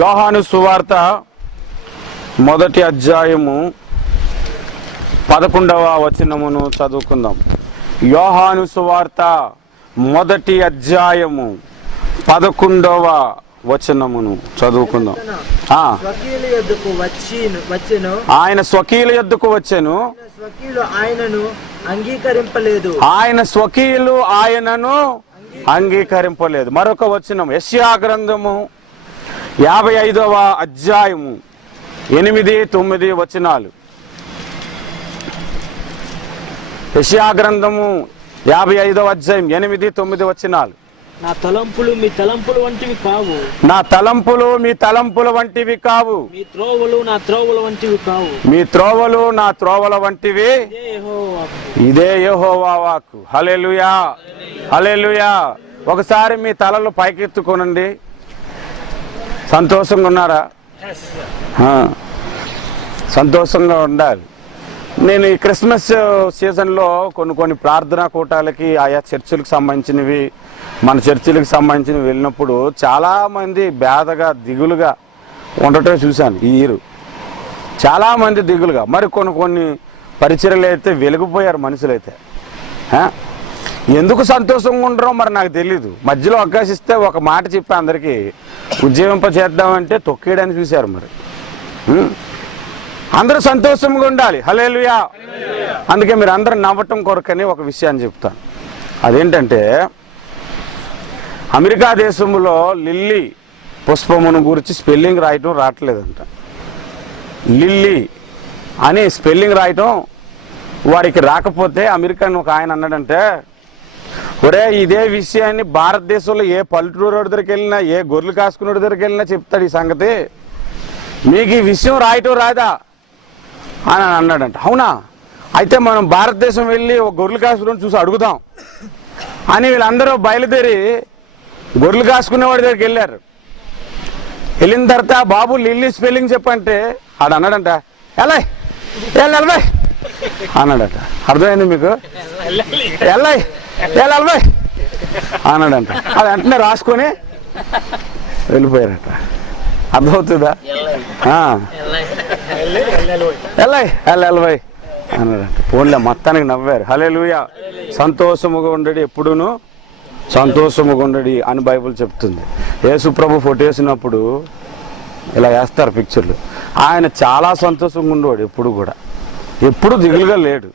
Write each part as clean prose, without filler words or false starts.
యోహాను సువార్త మొదటి అధ్యాయము 11వ వచనమును చదువుకుందాం. యోహాను సువార్త మొదటి అధ్యాయము 11వ వచనమును చదువుకుందాం. ఆయన స్వకీయుల యొద్దకు వచ్చెను, ఆయన స్వకీయులు ఆయనను అంగీకరింపలేదు. మరొక వచనం యెషయా గ్రంథము 55వ అధ్యాయము 8-9 వచనాలు. యెషయా గ్రంథము 55వ అధ్యాయం 8-9 వచనాలు. నా తలంపులు మీ తలంపుల వంటివి కావు, నా తలంపులు మీ తలంపుల వంటివి కావు, మీ త్రోవలు నా త్రోవల వంటివి కావు, మీ త్రోవలు నా త్రోవల వంటివి. ఇదే యెహోవా వాక్కు. హల్లెలూయా, హల్లెలూయా. ఒకసారి మీ తలలు పైకెత్తుకోనండి. సంతోషంగా ఉన్నారా? సంతోషంగా ఉండాలి. నేను ఈ క్రిస్మస్ సీజన్లో కొన్ని ప్రార్థనా కూటాలకి ఆయా చర్చిలకు సంబంధించినవి, మన చర్చిలకు సంబంధించినవి వెళ్ళినప్పుడు చాలామంది బేదగా దిగులుగా ఉండటం చూశాను. ఈ ఇయర్ చాలామంది దిగులుగా, మరి కొన్ని పరిచర్యలు అయితే వెలిగిపోయారు మనుషులైతే. ఎందుకు సంతోషంగా ఉండరో మరి నాకు తెలీదు. మధ్యలో అవకాశిస్తే ఒక మాట చెప్పి అందరికీ ఉజ్జీవింప చేద్దామంటే తొక్కేయడానికి చూశారు. మరి అందరూ సంతోషంగా ఉండాలి. హల్లెలూయా. అందుకే మీరు అందరూ నవ్వటం కొరకని ఒక విషయాన్ని చెప్తాను. అదేంటంటే, అమెరికా దేశంలో లిల్లీ పుష్పమును గురించి స్పెల్లింగ్ రాయటం రావట్లేదంట. లిల్లీ అని స్పెల్లింగ్ రాయటం వారికి రాకపోతే అమెరికన్ ఒక ఆయన అన్నాడంటే, ఒరే ఇదే విషయాన్ని భారతదేశంలో ఏ పల్లెటూరు దగ్గరికి వెళ్ళినా, ఏ గొర్రెలు కాసుకునే దగ్గరికి వెళ్ళినా చెప్తాడు ఈ సంగతి. మీకు ఈ విషయం రాయటం రాదా అని అన్నాడంట. అవునా, అయితే మనం భారతదేశం వెళ్ళి ఒక గొర్రెలు కాసుకుని చూసి అడుగుదాం అని వీళ్ళందరూ బయలుదేరి గొర్రెలు కాసుకునేవాడి దగ్గరికి వెళ్ళారు. వెళ్ళిన తర్వాత బాబు లిల్లీ స్పెల్లింగ్ చెప్పంటే ఆడు అన్నాడంట, ఎల్ఐ అన్నాడట. అర్థమైంది మీకు? ఎల్ఐ అన్నాడంట. అది వెంటనే రాసుకొని వెళ్ళిపోయారట. అర్థమవుతుందా? ఎల్ఐ అన్నాడంట. పోన్లే, మొత్తానికి నవ్వారు. హల్లెలూయా. సంతోషముగా ఉండడి, ఎప్పుడూను సంతోషముగా ఉండడి అని బైబిల్ చెప్తుంది. యేసు ప్రభు ఫోటో వేసినప్పుడు ఇలా వేస్తారు పిక్చర్లు. ఆయన చాలా సంతోషంగా ఉండేవాడు, ఎప్పుడు కూడా, ఎప్పుడు దిగులుగా లేడు.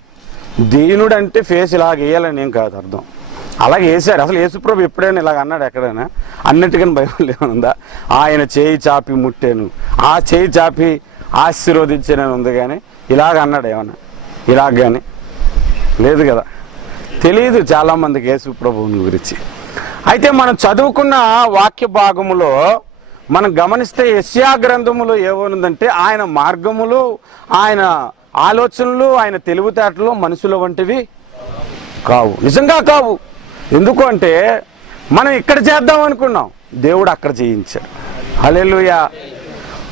దీనుడు అంటే ఫేస్ ఇలాగ వేయాలని ఏం కాదు అర్థం. అలాగే వేసాడు. అసలు యేసుప్రభు ఎప్పుడైనా ఇలాగ అన్నాడు ఎక్కడైనా? అన్నిటికని బైబిల్ ఏమనుందా? ఆయన చేయి చాపి ముట్టాను, ఆ చేయి చాపి ఆశీర్వదించానని ఉంది, కానీ ఇలాగ అన్నాడు ఏమన్నా? ఇలాగ కానీ లేదు కదా. తెలియదు చాలామందికి యేసుప్రభువుని గురించి. అయితే మనం చదువుకున్న వాక్య భాగములో మనం గమనిస్తే యెషయా గ్రంథములో ఏమనుందంటే, ఆయన మార్గములు, ఆయన ఆలోచనలు, ఆయన తెలివితేటలు మనుషుల వంటివి కావు. నిజంగా కావు. ఎందుకు అంటే, మనం ఇక్కడ చేద్దాం అనుకున్నాం, దేవుడు అక్కడ చేయించాడు. హల్లెలూయా.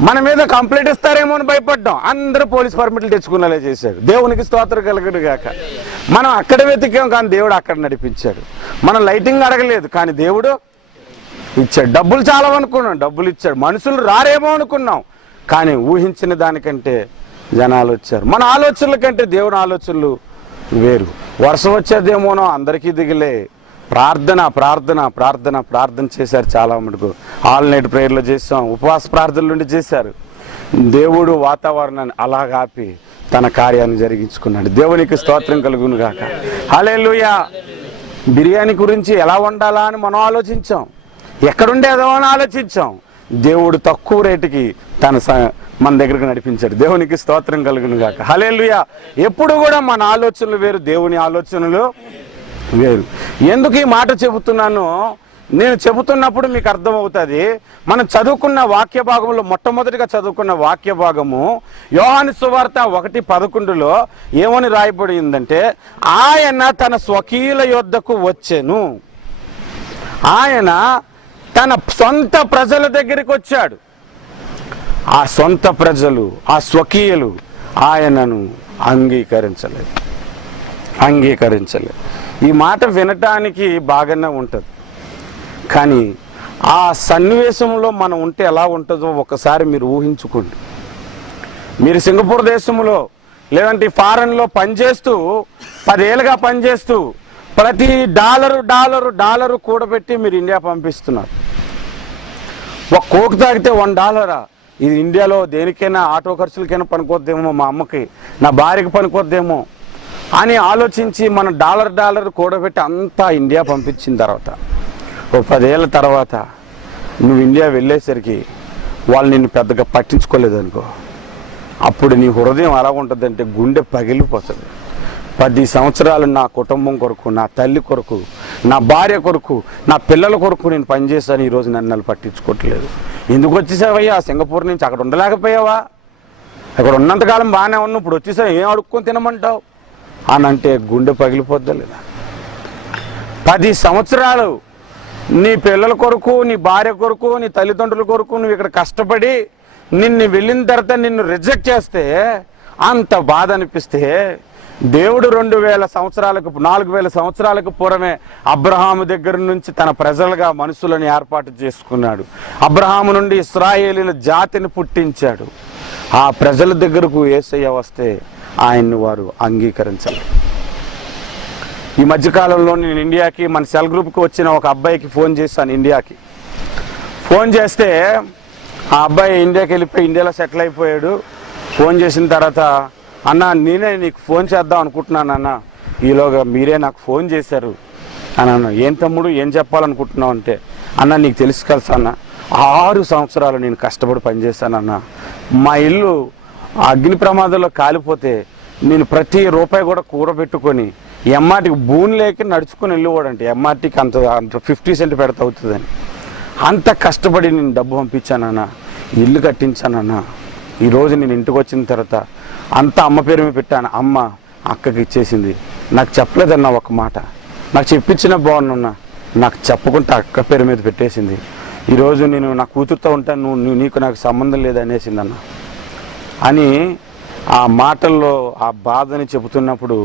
మన మీద కంప్లైంట్ ఇస్తారేమో అని భయపడ్డాం, అందరూ పోలీస్ పర్మిట్లు తెచ్చుకునేలా చేశాడు. దేవునికి స్తోత్రం కలుగును గాక. మనం అక్కడ వెతికాం, కానీ దేవుడు అక్కడ నడిపించాడు. మనం లైటింగ్ అడగలేదు, కానీ దేవుడు ఇచ్చాడు. డబ్బులు చాలా అనుకున్నాం, డబ్బులు ఇచ్చాడు. మనుషులు రారేమో అనుకున్నాం, కానీ ఊహించిన దానికంటే జనాలు వచ్చారు. మన ఆలోచనల కంటే దేవుని ఆలోచనలు వేరు. వర్షం వచ్చేదేమోనో అందరికీ దిగులే. ప్రార్థన ప్రార్థన ప్రార్థన ప్రార్థన చేశారు చాలా మటుకు. ఆల్ నైట్ ప్రేయర్లు చేసాం, ఉపవాస ప్రార్థనల నుండి చేశారు. దేవుడు వాతావరణాన్ని అలాగాపి తన కార్యాన్ని జరిగించుకున్నాడు. దేవునికి స్తోత్రం కలుగును గాక. హల్లెలూయా. బిర్యానీ గురించి ఎలా వండాలా అని మనం ఆలోచించాం, ఎక్కడుండేదో అని ఆలోచించాం. దేవుడు తక్కువ రేటుకి మన దగ్గరకు నడిపించాడు. దేవునికి స్తోత్రం కలుగును గాక. హల్లెలూయా. ఎప్పుడు కూడా మన ఆలోచనలు వేరు, దేవుని ఆలోచనలు వేరు. ఎందుకు ఈ మాట చెబుతున్నానో నేను చెబుతున్నప్పుడు మీకు అర్థమవుతుంది. మనం చదువుకున్న వాక్య భాగంలో మొట్టమొదటిగా చదువుకున్న వాక్య భాగము యోహాను సువార్త 1:11లో ఏమని రాయబడిందంటే, ఆయన తన స్వకీయుల యొద్దకు వచ్చెను. ఆయన తన సొంత ప్రజల దగ్గరికి వచ్చాడు. ఆ సొంత ప్రజలు, ఆ స్వకీయులు ఆయనను అంగీకరించలేదు. ఈ మాట వినటానికి బాగానే ఉంటుంది, కానీ ఆ సన్నివేశంలో మనం ఉంటే ఎలా ఉంటుందో ఒకసారి మీరు ఊహించుకోండి. మీరు సింగపూర్ దేశంలో లేదంటే ఫారెన్లో పనిచేస్తూ 10 ఏళ్ళుగా పనిచేస్తూ ప్రతి డాలరు కూడబెట్టి మీరు ఇండియా పంపిస్తున్నారు. ఒక కోక్ తాగితే $1. ఇది ఇండియాలో దేనికైనా ఆటో ఖర్చులకైనా పనికొద్దేమో, మా అమ్మకి నా భార్యకి పనికొద్దేమో అని ఆలోచించి మన డాలర్ కూడబెట్టి అంతా ఇండియా పంపించిన తర్వాత ఓ 10 ఏళ్ళ తర్వాత నువ్వు ఇండియా వెళ్ళేసరికి వాళ్ళు నిన్ను పెద్దగా పట్టించుకోలేదనుకో, అప్పుడు నీ హృదయం ఎలా ఉంటుందంటే గుండె పగిలిపోతుంది. 10 సంవత్సరాలు నా కుటుంబం కొరకు, నా తల్లి కొరకు, నా భార్య కొరకు, నా పిల్లల కొరకు నేను పనిచేశాను. ఈరోజు నన్ను పట్టించుకోవట్లేదు. ఎందుకు వచ్చేసావయ్యా సింగపూర్ నుంచి? అక్కడ ఉండలేకపోయావా? అక్కడ ఉన్నంతకాలం బాగానే ఉన్నావు, ఇప్పుడు వచ్చేసావు, ఏం అడుక్కొని తినమంటావు అని అంటే గుండె పగిలిపోద్దా లేదా? 10 సంవత్సరాలు నీ పిల్లల కొరకు, నీ భార్య కొరకు, నీ తల్లిదండ్రుల కొరకు నువ్వు ఇక్కడ కష్టపడి నిన్ను వెళ్ళిన తర్వాత నిన్ను రిజెక్ట్ చేస్తే అంత బాధ అనిపిస్తే, దేవుడు 2000 సంవత్సరాలకు 4000 సంవత్సరాలకు పూర్వమే అబ్రహాము దగ్గర నుంచి తన ప్రజలుగా మనుషులను ఏర్పాటు చేసుకున్నాడు. అబ్రహాము నుండి ఇశ్రాయేలీల జాతిని పుట్టించాడు. ఆ ప్రజల దగ్గరకు యేసయ్య వస్తే ఆయన్ని వారు అంగీకరించాలి. ఈ మధ్యకాలంలో నేను ఇండియాకి మన సెల్ గ్రూప్కి వచ్చిన ఒక అబ్బాయికి ఫోన్ చేశాను. ఇండియాకి ఫోన్ చేస్తే ఆ అబ్బాయి ఇండియాకి వెళ్ళిపోయి ఇండియాలో సెటిల్ అయిపోయాడు. ఫోన్ చేసిన తర్వాత, అన్న నేనే నీకు ఫోన్ చేద్దాం అనుకుంటున్నాను అన్న, ఈలోగా మీరే నాకు ఫోన్ చేశారు అని అన్న. ఏం తమ్ముడు, ఏం చెప్పాలనుకుంటున్నావు అంటే, అన్న నీకు తెలుసు కదా అన్న, 6 సంవత్సరాలు నేను కష్టపడి పనిచేశానన్న. మా ఇల్లు అగ్ని ప్రమాదంలో కాలిపోతే నేను ప్రతి రూపాయి కూడా కూరబెట్టుకొని ఎంఆర్టీకి బూన్ లేక నడుచుకొని వెళ్ళేవాడంటే, ఎంఆర్టీకి అంత 50 సెంట్ పెడతా అవుతుందని అంత కష్టపడి నేను డబ్బు పంపించానన్న, ఇల్లు కట్టించానన్న. ఈరోజు నేను ఇంటికి వచ్చిన తర్వాత అంతా అమ్మ పేరు మీద పెట్టాను. అమ్మ అక్కకి ఇచ్చేసింది. నాకు చెప్పలేదన్న ఒక మాట, నాకు చెప్పించిన బాగున్నా, నాకు చెప్పకుండా అక్క పేరు మీద పెట్టేసింది. ఈరోజు నేను నా కూతురుతో ఉంటాను, నీకు నాకు సంబంధం లేదనేసిందన్న అని ఆ మాటల్లో ఆ బాధని చెబుతున్నప్పుడు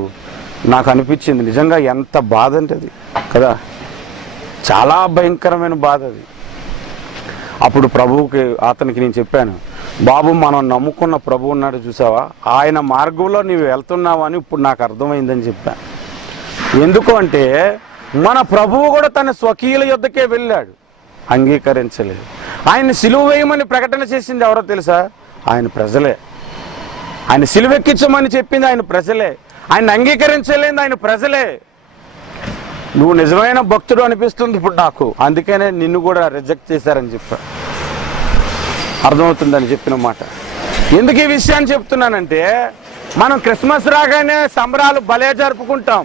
నాకు అనిపించింది, నిజంగా ఎంత బాధ అంటే అది కదా, చాలా భయంకరమైన బాధ అది. అప్పుడు ప్రభువుకి అతనికి నేను చెప్పాను, బాబు మనం నమ్ముకున్న ప్రభు ఉన్నాడు చూసావా, ఆయన మార్గంలో నీవు వెళ్తున్నావు అని ఇప్పుడు నాకు అర్థమైందని చెప్పాను. ఎందుకు అంటే మన ప్రభువు కూడా తన స్వకీయుల యొద్దకే వెళ్ళాడు, అంగీకరించలేదు. ఆయన సిలువ వేయమని ప్రకటన చేసింది ఎవరో తెలుసా? ఆయన ప్రజలే. ఆయన సిలువెక్కించమని చెప్పింది ఆయన ప్రజలే. ఆయన అంగీకరించలేదు ఆయన ప్రజలే. నువ్వు నిజమైన భక్తుడు అనిపిస్తుంది ఇప్పుడు నాకు, అందుకనే నిన్ను కూడా రిజెక్ట్ చేశారని చెప్పా. అర్థమవుతుందని చెప్పిన మాట. ఎందుకు ఈ విషయాన్ని చెప్తున్నానంటే, మనం క్రిస్మస్ రాగానే సంబరాలు భలే జరుపుకుంటాం,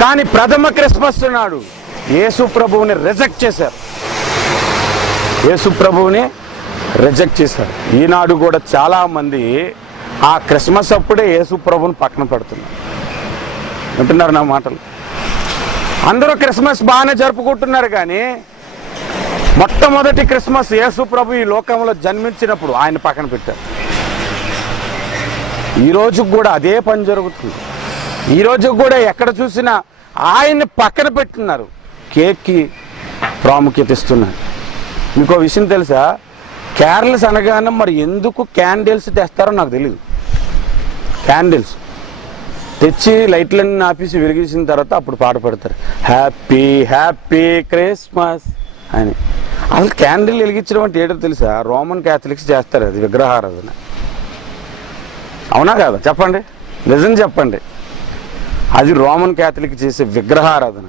కానీ ప్రథమ క్రిస్మస్ నాడు యేసు ప్రభువుని రిజెక్ట్ చేశారు. యేసు ప్రభువుని రిజెక్ట్ చేశారు. ఈనాడు కూడా చాలామంది ఆ క్రిస్మస్ అప్పుడే యేసు ప్రభువుని పక్కన పెడుతున్నారు. వింటున్నారు నా మాటలు? అందరూ క్రిస్మస్ బాగానే జరుపుకుంటున్నారు, కానీ మొట్టమొదటి క్రిస్మస్ యేసు ప్రభు ఈ లోకంలో జన్మించినప్పుడు ఆయన పక్కన పెట్టారు. ఈరోజు కూడా అదే పని జరుగుతుంది. ఈరోజు కూడా ఎక్కడ చూసినా ఆయన్ని పక్కన పెట్టున్నారు, కేక్కి ప్రాముఖ్యత ఇస్తున్నారు. ఇంకో విషయం తెలుసా? క్యారల్స్ అనగానే మరి ఎందుకు క్యాండిల్స్ తెస్తారో నాకు తెలియదు. క్యాండిల్స్ తెచ్చి లైట్లన్నీ ఆపేసి వెలిగించిన తర్వాత అప్పుడు పాట పెడతారు, హ్యాపీ హ్యాపీ క్రిస్మస్ అని. అసలు క్యాండిల్ వెలిగించడం అంటే ఏంటో తెలుసా? రోమన్ క్యాథలిక్స్ చేస్తారు అది, విగ్రహారాధన. అవునా కాదా? చెప్పండి, నిజం చెప్పండి. అది రోమన్ క్యాథలిక్ చేసే విగ్రహారాధన.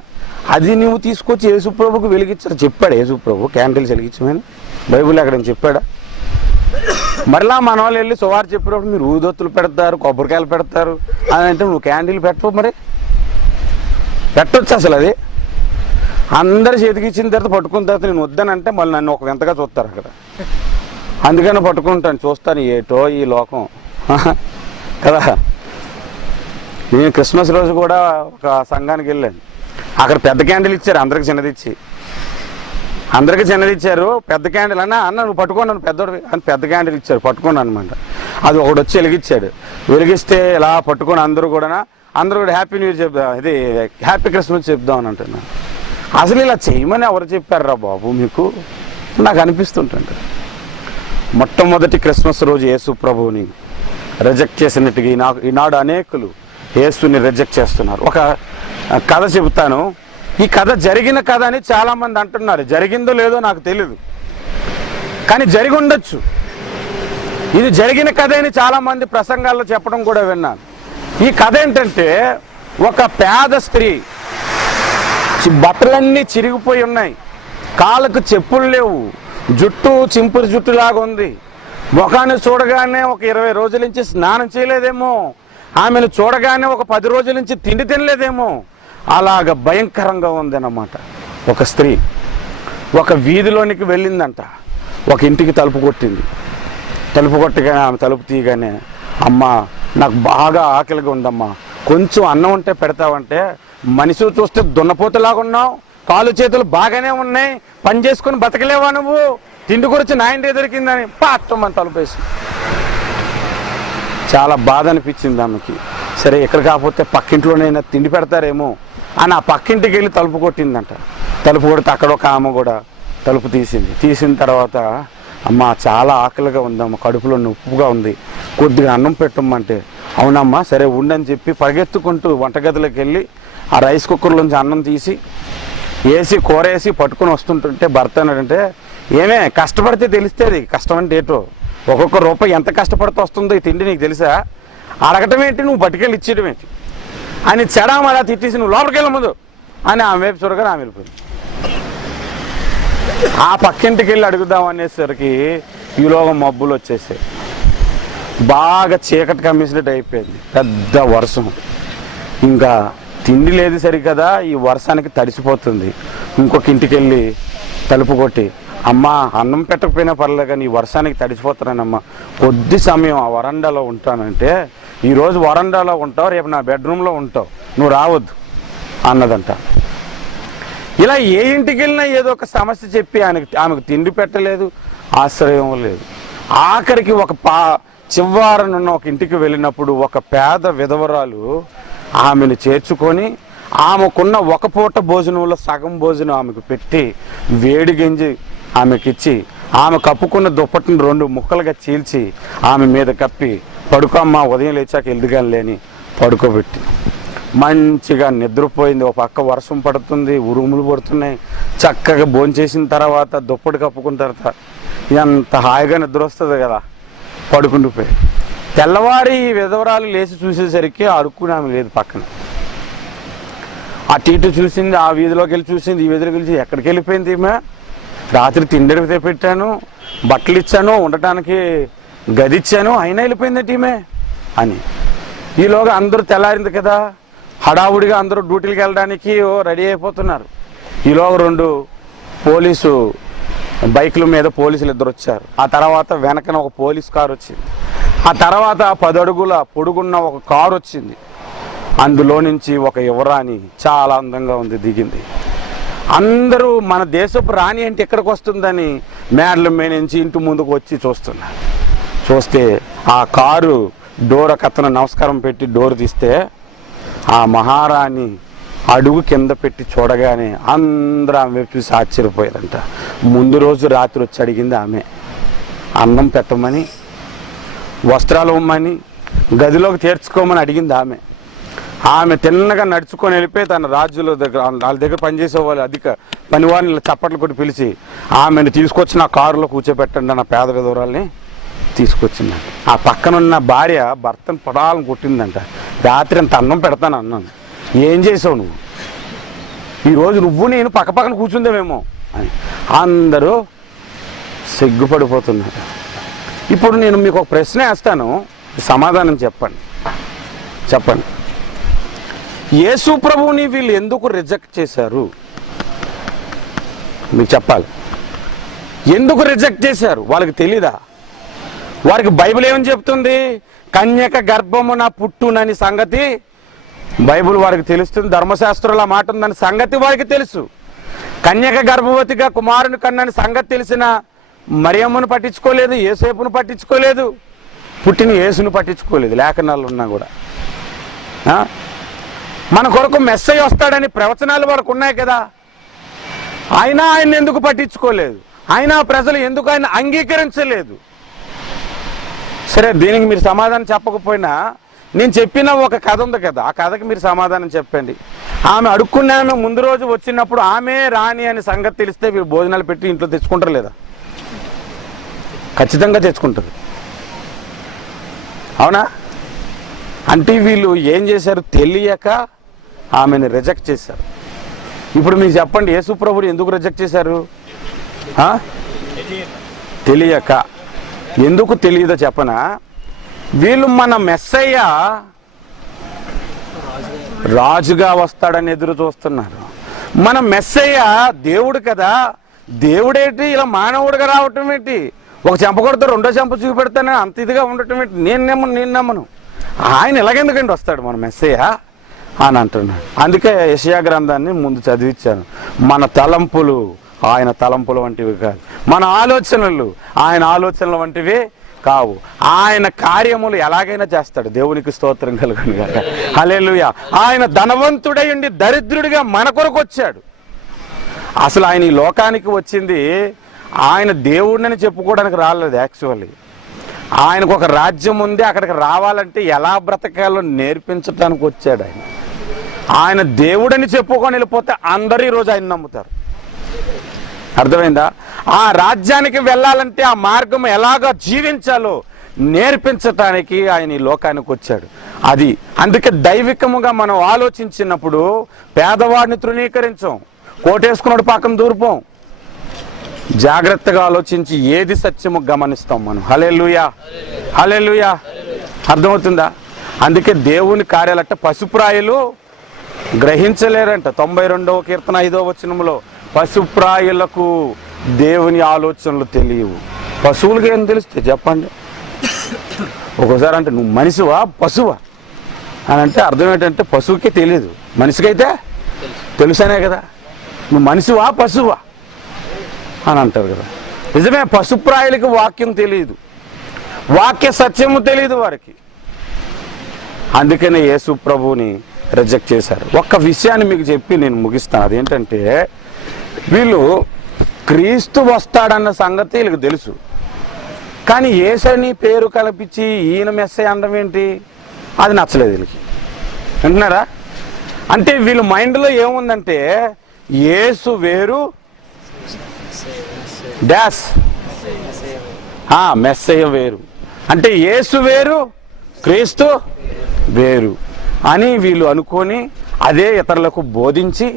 అది నువ్వు తీసుకొచ్చి యేసుప్రభుకు వెలిగించారు. చెప్పాడు యేసుప్రభు క్యాండిల్స్ వెలిగించమని? బైబిల్ ఎక్కడని చెప్పాడా? మరలా మన వాళ్ళు వెళ్ళి సువార్త చెప్పినప్పుడు మీరు ఊదొత్తులు పెడతారు, కొబ్బరికాయలు పెడతారు అని అంటే నువ్వు క్యాండిల్ పెట్టవు. మరి పెట్టవచ్చు అసలు. అది అందరు చేతికి ఇచ్చిన తర్వాత పట్టుకున్న తర్వాత నేను వద్దనంటే మళ్ళీ నన్ను ఒక వింతగా చూస్తారు అక్కడ. అందుకని పట్టుకుంటాను, చూస్తాను ఏటో ఈ లోకం కదా. నేను క్రిస్మస్ రోజు కూడా ఒక సంఘానికి వెళ్ళాను. అక్కడ పెద్ద క్యాండిల్ ఇచ్చారు, అందరికి చిన్నది ఇచ్చి. అందరికీ చిన్నది ఇచ్చారు, పెద్ద క్యాండిల్ అన్న నువ్వు పట్టుకున్నాను పెద్దోడు అని పెద్ద క్యాండిల్ ఇచ్చారు, పట్టుకున్నాను అనమాట. అది ఒకటి వచ్చి వెలిగించాడు. వెలిగిస్తే ఇలా పట్టుకొని అందరూ కూడా హ్యాపీ న్యూ ఇయర్ చెప్దాం, ఇది హ్యాపీ క్రిస్మస్ చెప్దాం అని అంటున్నాను. అసలు ఇలా చేయమని ఎవరు చెప్పారా బాబు మీకు నాకు అనిపిస్తుంటుంది. మొట్టమొదటి క్రిస్మస్ రోజు యేసు ప్రభువుని రిజెక్ట్ చేసినట్టుగా ఈనాడు అనేకులు యేసుని రిజెక్ట్ చేస్తున్నారు. ఒక కథ చెబుతాను. ఈ కథ జరిగిన కథ అని చాలామంది అంటున్నారు. జరిగిందో లేదో నాకు తెలియదు, కానీ జరిగి ఉండొచ్చు. ఇది జరిగిన కథ అని చాలామంది ప్రసంగాల్లో చెప్పడం కూడా విన్నాను. ఈ కథ ఏంటంటే, ఒక పేద స్త్రీ బట్టలన్నీ చిరిగిపోయి ఉన్నాయి, కాళ్ళకు చెప్పులు లేవు, జుట్టు చింపురు జుట్టులాగా ఉంది, ముఖాన్ని చూడగానే ఒక 20 రోజుల నుంచి స్నానం చేయలేదేమో, ఆమెను చూడగానే ఒక 10 రోజుల నుంచి తిండి తినలేదేమో, అలాగ భయంకరంగా ఉందన్నమాట. ఒక స్త్రీ ఒక వీధిలోనికి వెళ్ళిందంట. ఒక ఇంటికి తలుపు కొట్టింది. తలుపు కొట్టగానే ఆమె తలుపు తీయగానే, అమ్మ నాకు బాగా ఆకలిగా ఉందమ్మా, కొంచెం అన్నం ఉంటే పెడతావంటే, మనిషి చూస్తే దున్నపోతులాగా ఉన్నావు, కాలు చేతులు బాగానే ఉన్నాయి, పని చేసుకుని బతకలేవా నువ్వు, తిండి గురించి నా ఇంటి దొరికిందని పాత్తమని తలుపేసి. చాలా బాధ అనిపించింది ఆమెకి. సరే ఎక్కడ కాకపోతే పక్కింట్లోనైనా తిండి పెడతారేమో అని ఆ పక్కింటికి వెళ్ళి తలుపు కొట్టిందంట. తలుపు కొడితే అక్కడ ఒక ఆమె కూడా తలుపు తీసింది. తీసిన తర్వాత, అమ్మ చాలా ఆకలిగా ఉందమ్మ, కడుపులో నొప్పుగా ఉంది, కొద్దిగా అన్నం పెట్టమంటే, అవునమ్మా సరే ఉండని చెప్పి పరిగెత్తుకుంటూ వంటగదిలోకి వెళ్ళి ఆ రైస్ కుక్కర్లోంచి అన్నం తీసి వేసి కూర వేసి పట్టుకుని వస్తుంటుంటే భర్త అన్నాడంటే, ఏమే కష్టపడితే తెలిస్తేది కష్టం అంటే ఏంటో, ఒక్కొక్క రూపాయి ఎంత కష్టపడితే వస్తుందో ఈ తిండి నీకు తెలుసా, అడగటం ఏంటి, నువ్వు పట్టుకెళ్ళి ఇచ్చేయడం ఏంటి అని చెడాం అలా తిట్టేసి నువ్వు లోపలికి వెళ్ళ ముందు అని ఆమె వైపు చూడగానే ఆమె వెళ్ళిపోయింది. ఆ పక్కింటికి వెళ్ళి అడుగుదాం అనేసరికి ఈలోగా మబ్బులు వచ్చేసాయి, బాగా చీకటి కమ్మేసినట్టు అయిపోయింది, పెద్ద వర్షం. ఇంకా తిండి లేదు సరికదా, ఈ వర్షానికి తడిసిపోతుంది. ఇంకొక ఇంటికి వెళ్ళి తలుపు కొట్టి, అమ్మ అన్నం పెట్టకపోయినా పర్లేదు కానీ ఈ వర్షానికి తడిసిపోతానమ్మా, కొద్ది సమయం ఆ వరండాలో ఉంటానంటే, ఈరోజు వరండాలో ఉంటావు, రేపు నా బెడ్రూమ్లో ఉంటావు, నువ్వు రావద్దు అన్నదంట. ఇలా ఏ ఇంటికి వెళ్ళినా ఏదో ఒక సమస్య చెప్పి ఆమెకు తిండి పెట్టలేదు, ఆశ్రయం లేదు. ఆఖరికి ఒక చివరనున్న ఒక ఇంటికి వెళ్ళినప్పుడు ఒక పేద విధవరాలు ఆమెను చేర్చుకొని ఆమెకున్న ఒక పూట భోజనంలో సగం భోజనం ఆమెకు పెట్టి వేడి గంజి ఆమెకిచ్చి ఆమె కప్పుకున్న దుప్పటిని 2 ముక్కలుగా చీల్చి ఆమె మీద కప్పి, పడుకోమ్మా ఉదయం లేచాక ఎల్దుగాని లేని పడుకోబెట్టి మంచిగా నిద్రపోయింది. ఒక పక్క వర్షం పడుతుంది, ఉరుములు పడుతున్నాయి. చక్కగా భోంచేసిన తర్వాత దుప్పటి కప్పుకున్న తర్వాత ఎంత హాయిగా నిద్ర వస్తుంది కదా, పడుకుండిపోయి. తెల్లవారి విధవరాలు లేచి చూసేసరికి అరుక్కుని ఆమె లేదు పక్కన. అటు ఇటు చూసింది, ఆ వీధిలోకి వెళ్ళి చూసింది, ఈ వీధిలోకి వెళ్ళి ఎక్కడికి వెళ్ళిపోయింది ఈమె, రాత్రి తిండి పెట్టాను, బట్టలు ఇచ్చాను, ఉండటానికి గది ఇచ్చాను, అయినా వెళ్ళిపోయిందట ఈమె అని. ఈలోగా అందరూ తెల్లారింది కదా, హడావుడిగా అందరూ డ్యూటీలకు వెళ్ళడానికి రెడీ అయిపోతున్నారు. ఈలోగా 2 పోలీసు బైకుల మీద పోలీసులు 2 వచ్చారు. ఆ తర్వాత వెనకన ఒక పోలీస్ కారు వచ్చింది. ఆ తర్వాత 10 అడుగుల పొడుగున్న ఒక కారు వచ్చింది. అందులో నుంచి ఒక యువరాణి చాలా అందంగా ఉంది దిగింది. అందరూ మన దేశపు రాణి అంటే ఎక్కడికి వస్తుందని మేడల మీద నుంచి ఇంటి ముందుకు వచ్చి చూస్తున్నారు. చూస్తే ఆ కారు డోర్ కత్తన నమస్కారం పెట్టి డోర్ తీస్తే ఆ మహారాణి అడుగు కింద పెట్టి చూడగానే అందరూ ఆమె చూసి ఆశ్చర్యపోయారంట. ముందు రోజు రాత్రి వచ్చి అడిగింది ఆమె, అన్నం పెట్టమని, వస్త్రాలు ఇవ్వమని, గదిలోకి చేర్చుకోమని అడిగింది ఆమె. ఆమె తిన్నగా నడుచుకొని వెళ్ళిపోయి తన రాజుల దగ్గర, వాళ్ళ దగ్గర పనిచేసే వాళ్ళు అధిక పనివారిని చప్పట్లు కొట్టి పిలిచి ఆమెను తీసుకొచ్చి నా కారులో కూర్చోబెట్టండి నా పేద విధవరాల్ని తీసుకొచ్చిందంట. ఆ పక్కనున్న భార్య భర్తను పడాలని కొట్టిందంట. రాత్రి అంత అన్నం పెడతాను అన్నాను, ఏం చేసావు నువ్వు, ఈరోజు నువ్వు నేను పక్కపక్కన కూర్చుందేమేమో అని అందరూ సిగ్గుపడిపోతున్నారు. ఇప్పుడు నేను మీకు ఒక ప్రశ్న వేస్తాను, సమాధానం చెప్పండి. యేసు ప్రభువుని వీళ్ళు ఎందుకు రిజెక్ట్ చేశారు మీకు చెప్పాలి. ఎందుకు రిజెక్ట్ చేశారు వాళ్ళకి తెలీదా? వారికి బైబిల్ ఏమని చెప్తుంది? కన్యక గర్భమున పుట్టునని సంగతి బైబిల్ వారికి తెలుస్తుంది, ధర్మశాస్త్రంలో మాట ఉందని సంగతి వారికి తెలుసు. కన్యక గర్భవతిగా కుమారుని కన్నని సంగతి తెలిసిన మరియమ్మను పట్టించుకోలేదు, యేసేపును పట్టించుకోలేదు, పుట్టిన యేసును పట్టించుకోలేదు. లేఖనాలు ఉన్నా కూడా మన కొరకు మెస్సయ్య వస్తాడని ప్రవచనాలు వరకు ఉన్నాయి కదా, అయినా ఆయన ఎందుకు పట్టించుకోలేదు? అయినా ప్రజలు ఎందుకు ఆయన అంగీకరించలేదు? సరే, దీనికి మీరు సమాధానం చెప్పకపోయినా నేను చెప్పిన ఒక కథ ఉంది కదా, ఆ కథకి మీరు సమాధానం చెప్పండి. ఆమె అడుక్కున్న ఆమె ముందు రోజు వచ్చినప్పుడు ఆమె రాణి అనే సంగతి తెలిస్తే మీరు భోజనాలు పెట్టి ఇంట్లో తెచ్చుకుంటారు లేదా? ఖచ్చితంగా తెచ్చుకుంటారు. అవునా? అంటే వీళ్ళు ఏం చేశారు? తెలియక ఆమెను రిజెక్ట్ చేశారు. ఇప్పుడు మీరు చెప్పండి, యేసు ప్రభువుని ఎందుకు రిజెక్ట్ చేశారు? తెలియక. ఎందుకు తెలియదో చెప్పనా? వీళ్ళు మన మెస్సయ్య రాజుగా వస్తాడని ఎదురు చూస్తున్నారు. మన మెస్సయ్య దేవుడు కదా, దేవుడేంటి ఇలా మానవుడిగా రావటం ఏంటి? ఒక చెంప కొడితే రెండో చెంప చూపెడతానే అంత ఇదిగా ఉండటం ఏంటి? నేను నమ్మను. ఆయన ఎలాగెందుకండి వస్తాడు మన మెస్సయ్య అని అంటున్నాడు. అందుకే యెషయా గ్రంథాన్ని ముందు చదివించాను. మన తలంపులు ఆయన తలంపుల వంటివి కాదు, మన ఆలోచనలు ఆయన ఆలోచనల వంటివి కావు. ఆయన కార్యములు ఎలాగైనా చేస్తాడు. దేవునికి స్తోత్రం కలుగును గాక. హల్లెలూయా. ఆయన ధనవంతుడై ఉండి దరిద్రుడిగా మన కొరకు వచ్చాడు. అసలు ఆయన ఈ లోకానికి వచ్చింది ఆయన దేవుడిని చెప్పుకోవడానికి రాలేదు. యాక్చువల్లీ ఆయనకు ఒక రాజ్యం ఉంది, అక్కడికి రావాలంటే ఎలా బ్రతకాలో నేర్పించడానికి వచ్చాడు. ఆయన దేవుడని చెప్పుకొని వెళ్ళిపోతే అందరూ ఈరోజు ఆయన నమ్ముతారు. అర్థమైందా? ఆ రాజ్యానికి వెళ్ళాలంటే ఆ మార్గం ఎలాగ జీవించాలో నేర్పించటానికి ఆయన ఈ లోకానికి వచ్చాడు. అది అందుకే దైవికముగా మనం ఆలోచించినప్పుడు పేదవాడిని తృణీకరించాం, కోటేసుకున్నాడు పక్కన దూర్పం. జాగ్రత్తగా ఆలోచించి ఏది సత్యము గమనిస్తాం మనం. హల్లెలూయా, హల్లెలూయా. అర్థమవుతుందా? అందుకే దేవుని కార్యాలట పశుప్రాయులు గ్రహించలేరంట. 92వ కీర్తన 5వ వచనంలో పశుప్రాయులకు దేవుని ఆలోచనలు తెలియవు. పశువులకి ఏం తెలుస్తాయి చెప్పండి? ఒక్కోసారి అంటే నువ్వు మనిషివా పశువా అని అంటే అర్థం ఏంటంటే పశువుకే తెలియదు, మనిషికైతే తెలుసనే కదా. నువ్వు మనిషివా పశువా అని అంటారు కదా. నిజమే, పశుప్రాయులకి వాక్యం తెలియదు, వాక్య సత్యము తెలియదు వారికి. అందుకనే యేసు ప్రభువుని రిజెక్ట్ చేశారు. ఒక్క విషయాన్ని మీకు చెప్పి నేను ముగిస్తాను. అదేంటంటే వీళ్ళు క్రీస్తు వస్తాడన్న సంగతి వీళ్ళకి తెలుసు, కానీ యేసని పేరు కల్పించి ఈయన మెస్సయ్య అనడం ఏంటి? అది నచ్చలేదు వీళ్ళకి. వింటున్నారా? అంటే వీళ్ళ మైండ్లో ఏముందంటే యేసు వేరు డాష్ మెస్సయ్య వేరు, అంటే యేసు వేరు క్రీస్తు వేరు అని వీళ్ళు అనుకొని అదే ఇతరులకు బోధించి,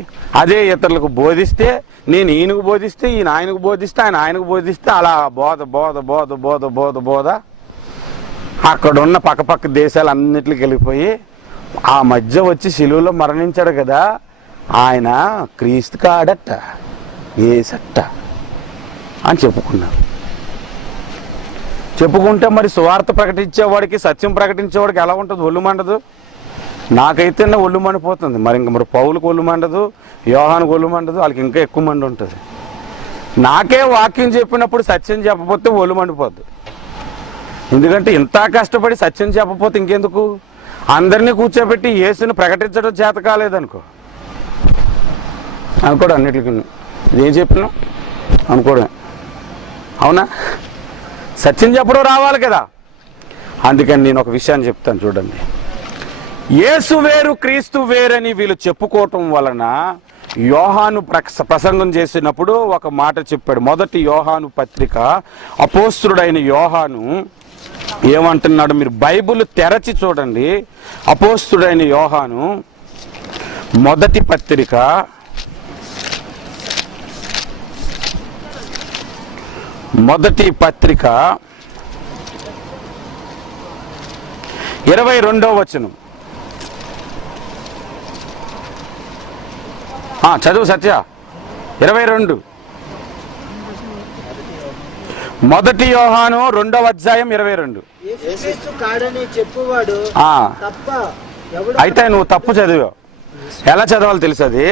అదే ఇతరులకు బోధిస్తే, నేను ఈయనకు బోధిస్తే ఈయన ఆయనకు బోధిస్తే ఆయన ఆయనకు బోధిస్తే అలా బోధ బోధ బోధ బోధ బోధ బోధ అక్కడున్న పక్కపక్క దేశాలన్నిటికి వెళ్ళిపోయి ఆ మధ్య వచ్చి శిలువలో మరణించాడు కదా, ఆయన క్రీస్తు కాడట ఏసట్ట అని చెప్పుకున్నారు. చెప్పుకుంటే మరి సువార్త ప్రకటించేవాడికి సత్యం ప్రకటించేవాడికి ఎలా ఉంటుంది? ఒళ్ళు మండదు. నాకైతే ఒళ్ళు మండిపోతుంది. మరి పౌలుకు ఒళ్ళు మండదు, యోహానుకు ఒళ్ళు మండదు, వాళ్ళకి ఇంకా ఎక్కువ మండి ఉంటుంది. నాకే వాక్యం చెప్పినప్పుడు సత్యం చెప్పకపోతే ఒళ్ళు మండిపోద్ది. ఎందుకంటే ఇంత కష్టపడి సత్యం చెప్పకపోతే ఇంకెందుకు? అందరినీ కూర్చోబెట్టి యేసుని ప్రకటించడం చేత కాలేదనుకో, అనుకోడు అన్నిటికీ ఏం చెప్పినా అనుకోవడమే. అవునా? సత్యం చెప్పడం రావాలి కదా. అందుకని నేను ఒక విషయాన్ని చెప్తాను చూడండి. యేసు వేరు క్రీస్తు వేరని వీళ్ళు చెప్పుకోవటం వలన యోహాను ప్రసంగం చేసినప్పుడు ఒక మాట చెప్పాడు. మొదటి యోహాను పత్రిక అపోస్తుడైన యోహాను ఏమంటున్నాడు? మీరు బైబిల్ తెరచి చూడండి. అపోస్తుడైన యోహాను మొదటి పత్రిక మొదటి పత్రిక 22వ వచనం చదువు సత్య. 22 మొదటి యోహాను 2వ అధ్యాయం 22. అయితే నువ్వు తప్పు చదివావు. ఎలా చదవాలో తెలుసు. అది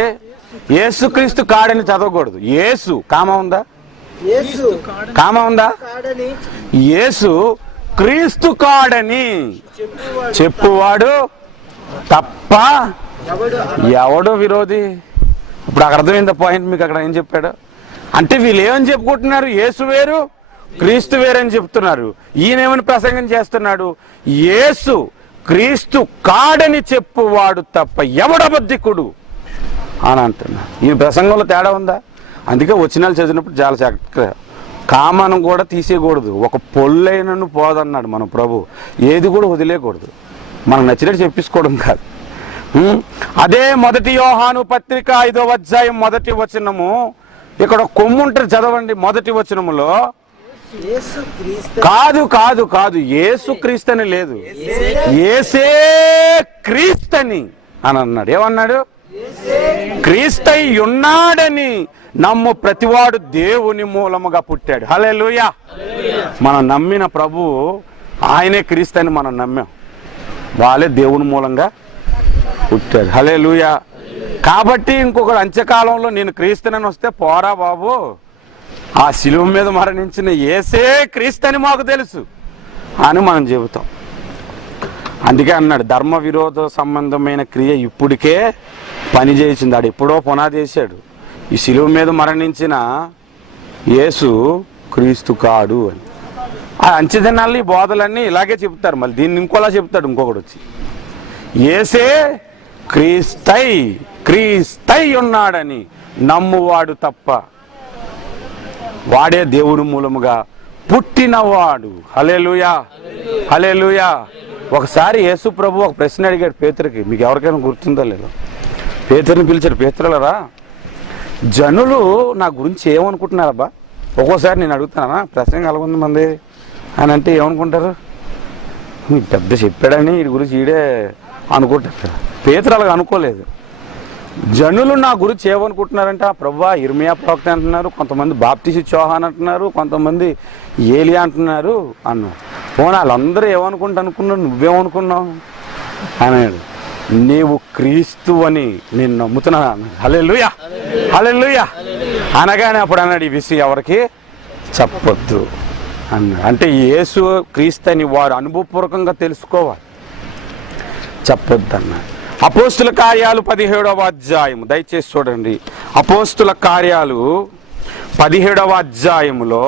యేసుక్రీస్తు కాడని చదవకూడదు. యేసు కామా ఉందా? కామా ఉందా? యేసు క్రీస్తు కాడని చెప్పువాడు తప్ప ఎవడు విరోధి. ఇప్పుడు అక్కడ అర్థమైంది పాయింట్ మీకు. అక్కడ ఏం చెప్పాడు అంటే వీళ్ళు ఏమని చెప్పుకుంటున్నారు, యేసు వేరు క్రీస్తు వేరని చెప్తున్నారు. ఈయనేమని ప్రసంగం చేస్తున్నాడు, యేసు క్రీస్తు కాడని చెప్పువాడు తప్ప ఎవడబద్ధికుడు అని అంటున్నాడు. ఈ ప్రసంగంలో తేడా ఉందా? అందుకే వచనాలు చదివినప్పుడు చాలా చక్కగా కామనం కూడా తీసేయకూడదు, ఒక పొల్లైనను పోదన్నాడు మన ప్రభు. ఏది కూడా వదిలేయకూడదు, మనకు నచ్చినట్టు చెప్పిసుకోవడం కాదు. అదే 1 యోహాను పత్రిక 5వ అధ్యాయం 1వ వచనము, ఇక్కడ కొమ్ము ఉంటుంది చదవండి. 1వ వచనములో కాదు కాదు కాదు యేసు క్రీస్తని లేదు, యేసే క్రీస్తని అని అన్నాడు. ఏమన్నాడు? క్రీస్తై ఉన్నాడని నమ్ము ప్రతివాడు దేవుని మూలముగా పుట్టాడు. హల్లెలూయా. మనం నమ్మిన ప్రభు ఆయనే క్రీస్తని మనం నమ్మాం, వాళ్ళే దేవుని మూలంగా పుట్టాడు. హల్లెలూయా. కాబట్టి ఇంకొకరు అంత్యకాలంలో నేను క్రీస్తునని వస్తే పోరా బాబు, ఆ శిలువ మీద మరణించిన యేసే క్రీస్తని మాకు తెలుసు అని మనం చెబుతాం. అందుకే అన్నాడు ధర్మ విరోధ సంబంధమైన క్రియ ఇప్పటికే పని చేసింది. ఆడు ఎప్పుడో పునాది వేశాడు. ఈ శిలువ మీద మరణించిన యేసు క్రీస్తు కాడు అని. ఆ అంచెదినాలు ఈ బోధలన్నీ ఇలాగే చెప్తారు. మళ్ళీ దీన్ని ఇంకోలా చెప్తాడు ఇంకొకడు వచ్చి, యేసే క్రీస్తై ఉన్నాడని నమ్మువాడు తప్ప వాడే దేవుని మూలముగా పుట్టినవాడు. హల్లెలూయా హల్లెలూయా. ఒకసారి యేసు ప్రభు ఒక ప్రశ్న అడిగాడు పేతురుకి, మీకు ఎవరికైనా గుర్తుందో లేదో. పేతురుని పిలిచాడు, పేతురులరా జనులు నా గురించి ఏమనుకుంటున్నారబ్బా? ఒక్కోసారి నేను అడుగుతానా ప్రశ్న కలగొంది మంది అని అంటే ఏమనుకుంటారు, పెద్ద చెప్పాడని వీడి గురించి ఈడే అనుకుంటారు. పేతురు అలాగ అనుకోలేదు. జనులు నా గురించి ఏమనుకుంటున్నారంటే, ప్రభువా ఇర్మియా ప్రవక్త అంటున్నారు, కొంతమంది బాప్తిసి యోహాన్ అంటున్నారు, కొంతమంది ఏలియా అంటున్నారు అన్నారు. పోనీ వాళ్ళందరూ అనుకున్నారు, నువ్వేమనుకున్నావు అన్నాడు. నీవు క్రీస్తు అని నేను నమ్ముతున్నాను అన్నాడు. హల్లెలూయా హల్లెలూయా అనగానే అప్పుడు అన్నాడు, ఈ విషయం ఎవరికి చెప్పొద్దు అన్నాడు. అంటే యేసు క్రీస్తు అని వారు అనుభవపూర్వకంగా తెలుసుకోవాలి, చెప్పొద్దు అన్నాడు. అపోస్తుల కార్యాలు 17వ అధ్యాయం దయచేసి చూడండి. అపోస్తుల కార్యాలు 17వ అధ్యాయములో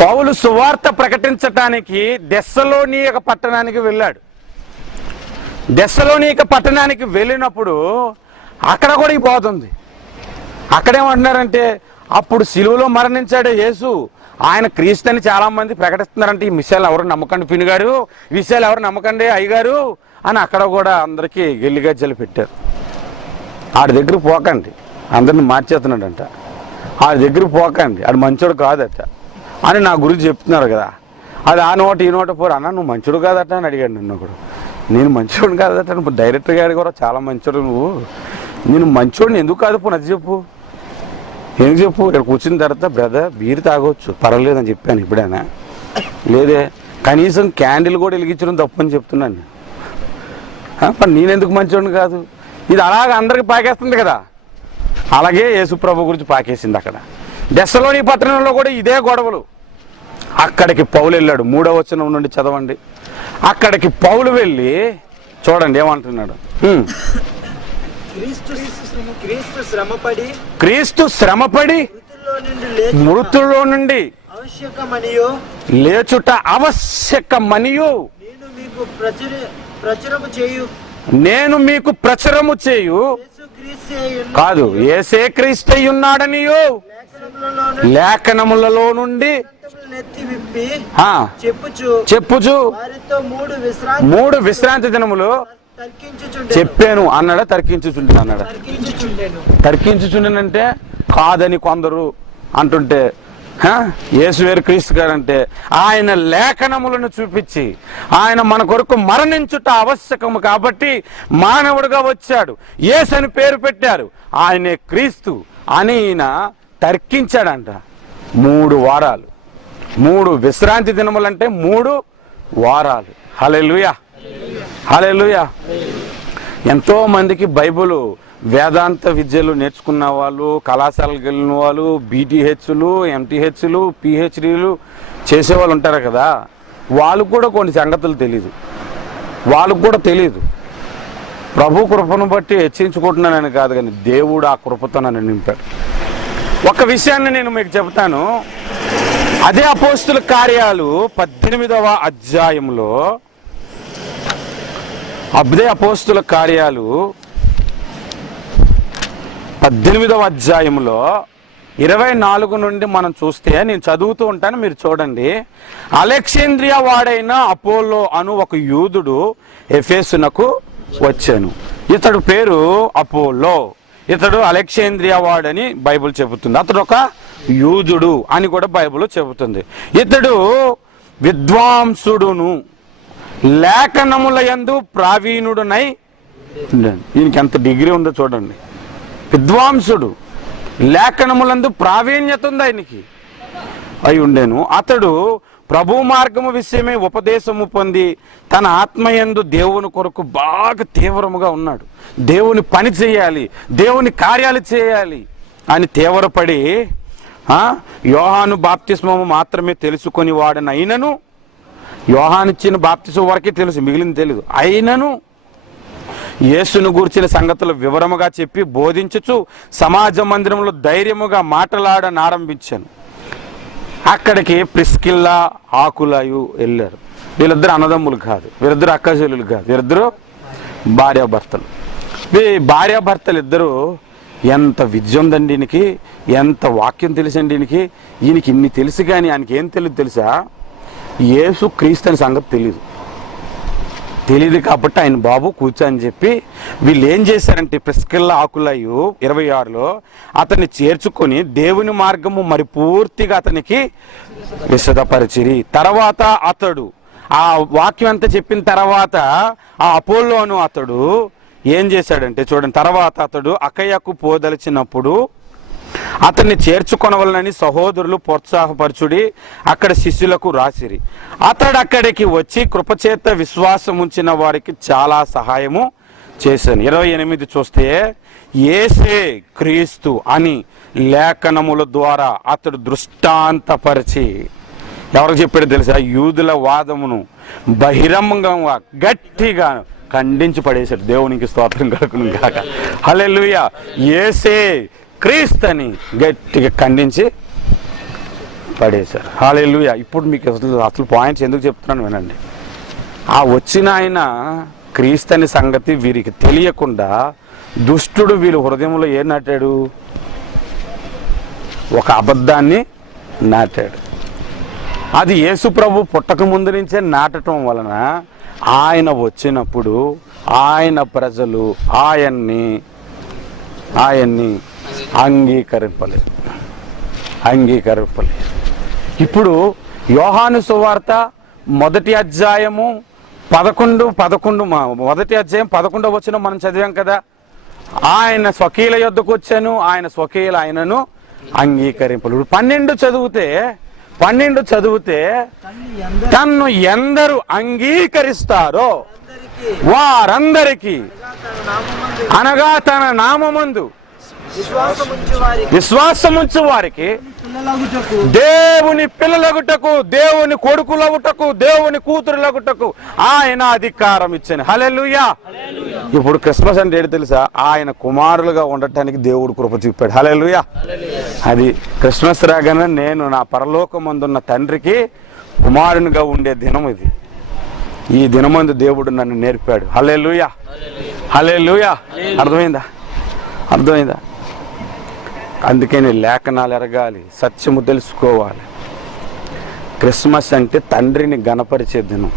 పౌలు సువార్త ప్రకటించటానికి దెస్సలోనిక పట్టణానికి వెళ్ళాడు. దెస్సలోనిక పట్టణానికి వెళ్ళినప్పుడు అక్కడ కూడా ఈ పోతుంది. అక్కడేమంటున్నారంటే, అప్పుడు సిలువలో మరణించాడే యేసు, ఆయన క్రీస్తుని చాలా మంది ప్రకటిస్తున్నారంటే ఈ విషయాలు ఎవరు నమ్మకండి పిన్ని గారు, విషయాలు ఎవరు నమ్మకండి అయ్యగారు అని అక్కడ కూడా అందరికీ గెల్లిగజ్జలు పెట్టారు. ఆడి దగ్గర పోకండి, అందరిని మార్చేస్తున్నాడంట. ఆడి దగ్గర పోకండి, ఆడు మంచోడు కాదట అని నా గురించి చెప్తున్నారు కదా. అది ఆ నోట ఈ నోట పోరు. అన్న నువ్వు మంచోడు కాదట అని అడిగాడు నిన్న ఒకడు. నేను మంచోడు కాదట, నువ్వు డైరెక్టర్ గారు కూడా చాలా మంచోడు, నువ్వు నేను మంచోడిని ఎందుకు కాదు పోను అది చెప్పు, ఎందుకు చెప్పు. ఇక్కడ కూర్చున్న తర్వాత బ్రదర్ బీరు తాగొచ్చు పర్వాలేదని చెప్పాను ఇప్పుడైనా, లేదే కనీసం క్యాండిల్ కూడా వెలిగించడం తప్పని చెప్తున్నాను. మరి నేనెందుకు మంచోడిని కాదు? ఇది అలాగ అందరికి పాకేస్తుంది కదా, అలాగే యేసుప్రభు గురించి పాకేసింది అక్కడ. దెస్సలోని పట్టణంలో కూడా ఇదే గొడవలు. అక్కడికి పౌలు వెళ్ళాడు. 3వ వచనం నుండి చదవండి. అక్కడికి పౌలు వెళ్ళి చూడండి ఏమంటున్నాడు. క్రీస్తు శ్రమపడి మృతుల్లో నుండి లేచుట ఆవశ్యకమనియు నేను మీకు ప్రచురము చేయు కాదు, యేసే క్రీస్తై ఉన్నాడనియు లేఖనములలో నుండి చెప్పుచు 3 విశ్రాంతి దినములు చెప్పాను అన్నాడా, తర్కించుచుండే అన్నాడా? తర్కించుచుండేనంటే కాదని కొందరు అంటుంటే, యేసు వేరు క్రీస్తు గారంటే ఆయన లేఖనములను చూపించి ఆయన మన కొరకు మరణించుట ఆవశ్యకము కాబట్టి మానవుడిగా వచ్చాడు, యేసు అని పేరు పెట్టారు, ఆయనే క్రీస్తు అని ఈయన తర్కించాడంట. 3 వారాలు, 3 విశ్రాంతి దినములంటే 3 వారాలు. హల్లెలూయా హల్లెలూయా. ఎంతో మందికి బైబిల్ వేదాంత విద్యలు నేర్చుకున్న వాళ్ళు, కళాశాలకు వెళ్ళిన వాళ్ళు, బీటీహెచ్లు, ఎంటీహెచ్లు, పిహెచ్డీలు చేసేవాళ్ళు ఉంటారు కదా, వాళ్ళకు కూడా కొన్ని సంగతులు తెలీదు. వాళ్ళకు కూడా తెలీదు. ప్రభు కృపను బట్టి హెచ్చించుకుంటున్నానని కాదు, కానీ దేవుడు ఆ కృపతో నన్ను నింపాడు. ఒక విషయాన్ని నేను మీకు చెబుతాను. అదే అపోస్తుల కార్యాలు 18వ అధ్యాయంలో, అదే అపోస్తుల కార్యాలు 18వ అధ్యాయంలో 24 నుండి మనం చూస్తే, నేను చదువుతూ ఉంటాను, మీరు చూడండి. అలెగ్జాంద్రియా వాడైన అపోల్లో అను ఒక యూదుడు ఎఫెసునకు వచ్చాను. ఇతడు పేరు అపోల్లో, ఇతడు అలెగ్జాంద్రియా వాడని బైబిల్ చెబుతుంది. అతడు ఒక యూదుడు అని కూడా బైబిల్ చెబుతుంది. ఇతడు విద్వాంసుడును లేఖనముల యందు ప్రావీణుడునై, ఈయనకి ఎంత డిగ్రీ ఉందో చూడండి. విద్వాంసుడు, లేఖనములందు ప్రావీణ్యత ఉంది ఆయనకి అయి ఉండేను. అతడు ప్రభు మార్గము విషయమే ఉపదేశము పొంది తన ఆత్మయందు దేవుని కొరకు బాగా తీవ్రముగా ఉన్నాడు. దేవుని పని చేయాలి, దేవుని కార్యాలు చేయాలి అని తీవ్రపడి, యోహాను బాప్తిస్మము మాత్రమే తెలుసుకొని వాడని అయినను, యోహాను ఇచ్చిన బాప్తిస్మం వరకే తెలుసు, మిగిలింది తెలియదు. అయినను యేసును గూర్చిన సంగతులు వివరముగా చెప్పి బోధించుచు సమాజ మందిరంలో ధైర్యముగా మాట్లాడనారంభించాను. అక్కడికి ప్రిస్కిల్లా ఆకులాయు వెళ్ళారు. వీళ్ళిద్దరు అన్నదమ్ములు కాదు, వీళ్ళిద్దరు అక్కచెల్లెలు కాదు, వీళ్ళిద్దరు భార్యాభర్తలు. ఈ భార్యాభర్తలు ఇద్దరు ఎంత విద్య ఉందండి ఈయనకి, ఎంత వాక్యం తెలిసండి ఈయనకి. ఈయనకి ఇన్ని తెలుసు కానీ ఆయనకి ఏం తెలియదు తెలుసా? యేసు క్రీస్తు అనే సంగతి తెలియదు కాబట్టి ఆయన బాబు కూర్చో అని చెప్పి వీళ్ళు ఏం చేశారంటే, ప్రిస్కిల్లా ఆకులాయు 26లో అతన్ని చేర్చుకొని దేవుని మార్గము మరి పూర్తిగా అతనికి విశదపరిచిరి. తర్వాత అతడు ఆ వాక్యం అంతా చెప్పిన తర్వాత ఆ అపోల్లోను అతడు ఏం చేశాడంటే చూడండి, తర్వాత అతడు అకయ్యకు పోదలిచినప్పుడు అతన్ని చేర్చుకొనవలనని సహోదరులు ప్రోత్సాహపరచుడి అక్కడ శిష్యులకు రాసిరి. అతడు అక్కడికి వచ్చి కృపచేత విశ్వాసం ఉంచిన వారికి చాలా సహాయము చేశాను. 28 చూస్తే, యేసే క్రీస్తు అని లేఖనముల ద్వారా అతడు దృష్టాంతపరిచి, ఎవరికి చెప్పాడు తెలుసా? యూదుల వాదమును బహిరంగంగా గట్టిగా ఖండించి పడేశాడు. దేవునికి స్తోత్రం కలుగును గాక. హల్లెలూయా. యేసే క్రీస్తుని గట్టిగా ఖండించి పడేశారు. హల్లెలూయా. ఇప్పుడు మీకు అసలు పాయింట్స్ ఎందుకు చెప్తున్నాను వినండి. ఆ వచ్చిన ఆయన క్రీస్తుని సంగతి వీరికి తెలియకుండా దుష్టుడు వీళ్ళ హృదయంలో ఏం నాటాడు? ఒక అబద్ధాన్ని నాటాడు. అది యేసు ప్రభు పుట్టక ముందు నుంచే నాటడం వలన ఆయన వచ్చినప్పుడు ఆయన ప్రజలు ఆయన్ని అంగీకరింపలేదు. ఇప్పుడు యోహాను సువార్త మొదటి అధ్యాయం 11వ వచనం మనం చదివాం కదా. ఆయన స్వకీయుల యొద్దకు వచ్చాను, ఆయన స్వకీయులు ఆయనను అంగీకరింపలేదు. 12 చదివితే తన్ను ఎందరు అంగీకరిస్తారో వారందరికీ, అనగా తన నామమందు విశ్వాసముంచు వారికి దేవుని పిల్లలగుటకు, దేవుని కొడుకులగుటకు, దేవుని కూతురులగుటకు ఆయన అధికారం ఇచ్చాను. హల్లెలూయా. ఇప్పుడు క్రిస్మస్ అంటే ఏంటి తెలుసా? ఆయన కుమారులుగా ఉండటానికి దేవుడు కృప చూపాడు. హల్లెలూయా. అది క్రిస్మస్ రాగానే నేను నా పరలోకమందున్న తండ్రికి కుమారునిగా ఉండే దినం ఇది. ఈ దినమందు దేవుడు నన్ను నేర్పాడు. హల్లెలూయా. హల్లెలూయా. అర్థమైందా? అందుకని లేఖనాలు ఎరగాలి, సత్యము తెలుసుకోవాలి. క్రిస్మస్ అంటే తండ్రిని గణపరిచే దినం.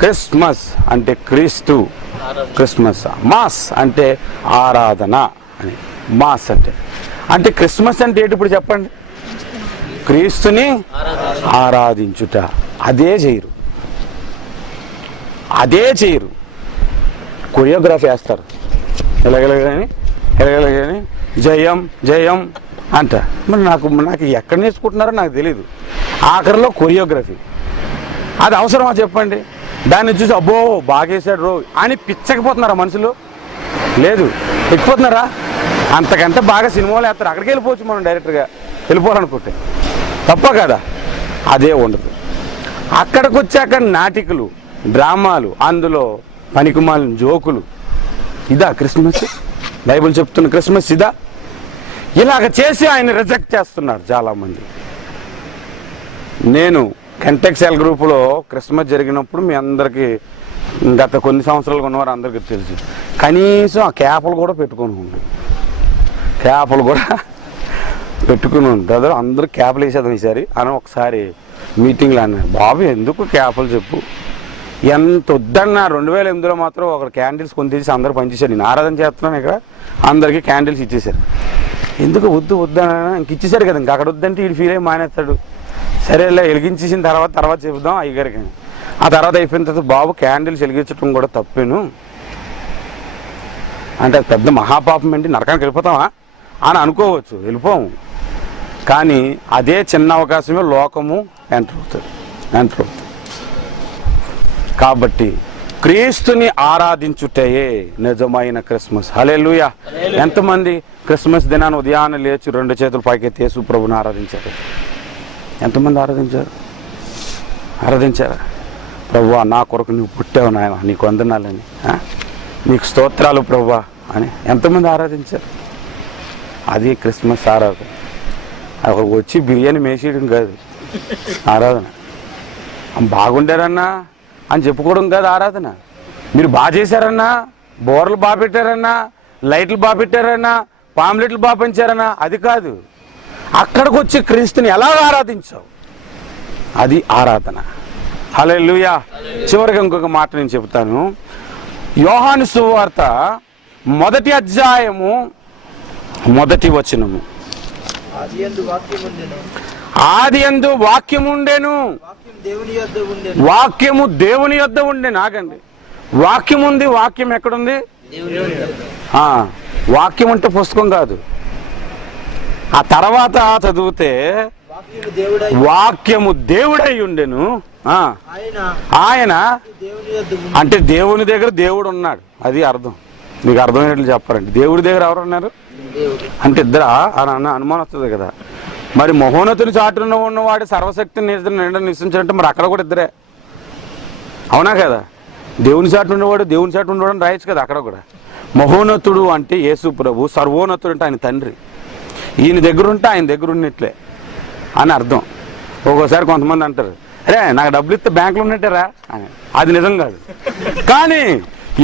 క్రిస్మస్ అంటే క్రీస్తు, క్రిస్మస్. మాస్ అంటే ఆరాధన అని. మాస్ అంటే క్రిస్మస్ అంటే ఏంటి ఇప్పుడు చెప్పండి? క్రీస్తుని ఆరాధించుట. అదే చేయరు. కొరియోగ్రఫీ వేస్తారు, ఎలాగని జయం జయం అంట. మరి నాకు ఎక్కడ నేర్చుకుంటున్నారో నాకు తెలీదు. ఆఖరిలో కొరియోగ్రఫీ. అది అవసరమా చెప్పండి? దాన్ని చూసి అబ్బో బాగేశాడు రో అని పిచ్చకపోతున్నారా మనుషులు? లేదు, ఎక్కిపోతున్నారా? అంతకంటే బాగా సినిమాలు వేస్తారు. అక్కడికి వెళ్ళిపోవచ్చు మనం డైరెక్ట్గా వెళ్ళిపోవాలనుకుంటే. తప్ప కదా? అదే ఉండదు. అక్కడికి వచ్చాక నాటికలు, డ్రామాలు, అందులో పనికిమాలిన జోకులు, ఇదా క్రిస్మస్? బైబిల్ చెప్తున్న క్రిస్మస్ ఇదా? ఇలాగ చేసి ఆయన రిజెక్ట్ చేస్తున్నారు చాలామంది. నేను కెంటెక్ సెల్ గ్రూపులో క్రిస్మస్ జరిగినప్పుడు మీ అందరికీ గత కొన్ని సంవత్సరాలు ఉన్నవారు అందరికీ తెలుసు, కనీసం ఆ క్యాపులు కూడా పెట్టుకొని ఉంది. క్యాపులు కూడా పెట్టుకుని ఉంటుంది. అందరూ క్యాపులు వేసేది ఈసారి అని ఒకసారి మీటింగ్లో అన్నారు, బాబు ఎందుకు క్యాపులు చెప్పు, ఎంత వద్దన్నా 2008లో మాత్రం ఒకరు క్యాండిల్స్ కొని తీసి అందరూ పనిచేశారు. నేను ఆరాధన చేస్తున్నాను ఇక్కడ, అందరికీ క్యాండిల్స్ ఇచ్చేశారు. ఎందుకు వద్దన్నా ఇంక ఇచ్చేసారు కదా, ఇంక అక్కడ వద్దంటే వీడు ఫీల్ అయ్యి మానేస్తాడు. సరేలే వెలిగించేసిన తర్వాత చెబుదాం అయ్యగారికి. ఆ తర్వాత అయిపోయిన తర్వాత బాబు క్యాండిల్స్ వెలిగించడం కూడా తప్పేను అంటే అది పెద్ద మహాపాపం ఏంటి, నరకానికి వెళ్ళిపోతామా అని అనుకోవచ్చు, వెళ్ళిపోము. కానీ అదే చిన్న అవకాశమే లోకము ఎంటర్ అవుతుంది. కాబట్టి క్రీస్తుని ఆరాధించుటయే నిజమైన క్రిస్మస్. హల్లెలూయా. ఎంతమంది క్రిస్మస్ దినాన్ని ఉదయాన్నే లేచి 2 చేతులు పైకెత్తి యేసు ప్రభుని ఆరాధించారు? ఎంతమంది ఆరాధించారా? ప్రభువా నా కొరకు నువ్వు పుట్టావు నాయన, నీకు వందనాలని, నీకు స్తోత్రాలు ప్రభువా అని ఎంతమంది ఆరాధించారు? అది క్రిస్మస్ ఆరాధన. అక్కడ వచ్చి బిర్యానీ మేసేయడం కాదు ఆరాధన. బాగుండారన్నా అని చెప్పుకోవడం కాదు ఆరాధన. మీరు బాగా చేశారన్నా, బోర్లు బాగా పెట్టారన్నా, లైట్లు బాగా పెట్టారన్నా, పాంప్లెట్లు బాగా పెంచారన్నా, అది కాదు. అక్కడికి వచ్చి క్రీస్తుని ఎలా ఆరాధించావు, అది ఆరాధన. హల్లెలూయా. చివరిగా ఇంకొక మాట నేను చెప్తాను. యోహాను సువార్త 1వ అధ్యాయము 1వ వచనము. ఆదియందు వాక్యము ఉండెను, వాక్యము దేవుని యొద్ద ఉండెను. ఆగండి, వాక్యం ఉంది. వాక్యం ఎక్కడుంది? వాక్యం అంటే పుస్తకం కాదు. ఆ తర్వాత చదివితే వాక్యము దేవుడై ఉండెను, ఆయన అంటే దేవుని దగ్గర దేవుడు ఉన్నాడు, అది అర్థం. మీకు అర్థమైనట్లు చెప్పారండి. దేవుడి దగ్గర ఎవరు ఉన్నారు అంటే ఇద్దరా అని అనుమానం వస్తుంది కదా. మరి మహోన్నతుని చాటున ఉన్నవాడు సర్వశక్తిని నిశ్చయించాలంటే మరి అక్కడ కూడా ఇద్దరే, అవునా కదా? దేవుని చాటు ఉండేవాడు దేవుని చాటు ఉండేవాడు అని రాయొచ్చు కదా అక్కడ కూడా. మహోన్నతుడు అంటే యేసు ప్రభు, సర్వోన్నతుడు అంటే ఆయన తండ్రి. ఈయన దగ్గర ఉంటే ఆయన దగ్గర ఉన్నట్లే అని అర్థం. ఒక్కోసారి కొంతమంది అంటారు, అరే నాకు డబ్బులు ఇస్తే బ్యాంకులో ఉన్నట్టేరా అని. అది నిజం కాదు. కానీ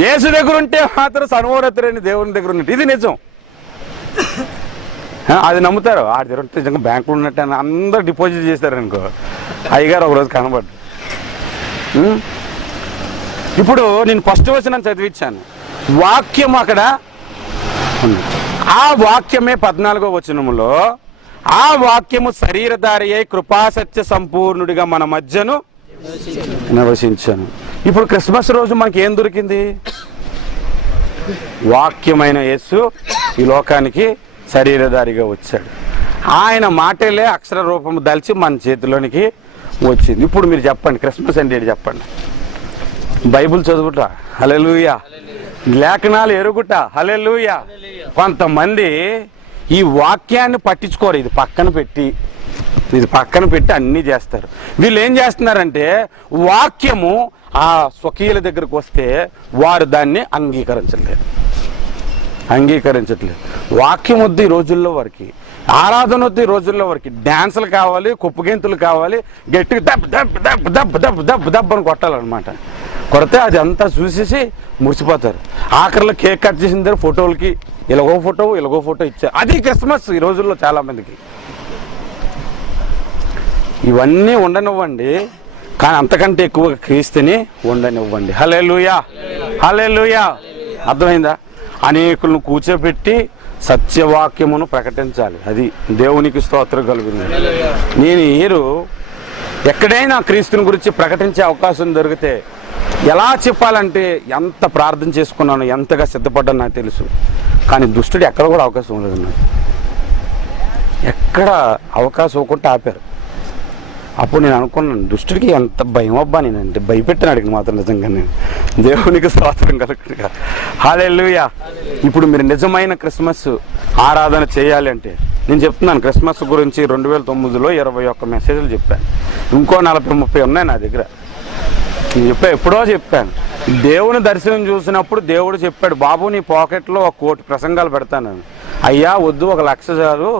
యేసు దగ్గర ఉంటే మాత్రం సర్వోన్నతుడైన దేవుని దగ్గర ఉన్నట్టు, ఇది నిజం. అది నమ్ముతారు. ఆడి దగ్గర ఉంటే నిజంగా బ్యాంకులో ఉన్నట్టు అని అందరూ డిపాజిట్ చేశారనుకో, అయ్యగారు ఒకరోజు కనబడ్డు. ఇప్పుడు నేను ఫస్ట్ వచనం చదివించాను, వాక్యం అక్కడ ఉంది. ఆ వాక్యమే 14వ వచనములో, ఆ వాక్యము శరీరధారి అయి కృపాసత్య సంపూర్ణుడిగా మన మధ్యను నివసించాను. ఇప్పుడు క్రిస్మస్ రోజు మనకి ఏం దొరికింది? వాక్యమైన యేసు ఈ లోకానికి శరీరధారిగా వచ్చాడు. ఆయన మాటలే అక్షర రూపము దల్చి మన చేతిలోనికి వచ్చింది. ఇప్పుడు మీరు చెప్పండి, క్రిస్మస్ అంటే ఏంటి చెప్పండి? బైబిల్ చదువుట, హల్లెలూయా. లేఖనాలు ఎరుగుట, హల్లెలూయా. కొంతమంది ఈ వాక్యాన్ని పట్టించుకోరు, ఇది పక్కన పెట్టి అన్నీ చేస్తారు. వీళ్ళు ఏం చేస్తున్నారంటే వాక్యము ఆ స్వకీయుల దగ్గరకు వస్తే వారు దాన్ని అంగీకరించట్లేదు. వాక్యం వద్దు ఈ రోజుల్లో వారికి, ఆరాధన వద్దు ఈ రోజుల్లో వారికి. డ్యాన్సులు కావాలి, కుప్పగెంతులు కావాలి, గట్టిగా దబ్ దబ్ దబ్ దబ్ దబ్ దబ్ దబ్ అని కొట్టాలన్నమాట. కొడితే అది అంతా చూసేసి మురిసిపోతారు. ఆఖరిలో కేక్ కట్ చేసిన దగ్గర ఫోటోలకి ఇలాగో ఫోటో ఇచ్చారు. అది క్రిస్మస్ ఈ రోజుల్లో చాలామందికి. ఇవన్నీ ఉండనివ్వండి, కానీ అంతకంటే ఎక్కువ క్రీస్తుని ఉండనివ్వండి. హల్లెలూయా. అర్థమైందా? అనేకులను కూర్చోబెట్టి సత్యవాక్యమును ప్రకటించాలి. అది దేవునికి స్తోత్రం కలుగుతుంది. నేను ఎక్కడైనా క్రీస్తుని గురించి ప్రకటించే అవకాశం దొరికితే ఎలా చెప్పాలంటే ఎంత ప్రార్థన చేసుకున్నాను, ఎంతగా సిద్ధపడ్డాను నాకు తెలుసు. కానీ దుష్టుడు ఎక్కడ కూడా అవకాశం లేదు నాకు. ఎక్కడ అవకాశం ఇవ్వకుండా ఆపారు. అప్పుడు నేను అనుకున్నాను, దుష్టుడికి ఎంత భయం అబ్బా, నేనంటే భయపెట్టిన అడిగిన మాత్రం నిజంగా నేను. దేవునికి స్తోత్రం కలుగుతుంది. హల్లెలూయా. ఇప్పుడు మీరు నిజమైన క్రిస్మస్ ఆరాధన చేయాలి అంటే నేను చెప్తున్నాను. క్రిస్మస్ గురించి 2009లో 21 మెసేజ్లు చెప్పాను. ఇంకో 40-30 ఉన్నాయి నా దగ్గర. నేను ఎప్పుడో చెప్పాను. దేవుని దర్శనం చూసినప్పుడు దేవుడు చెప్పాడు, బాబు నీ పాకెట్లో 1 కోటి ప్రసంగాలు పెడతాను. అయ్యా వద్దు, 1 లక్ష చాలు,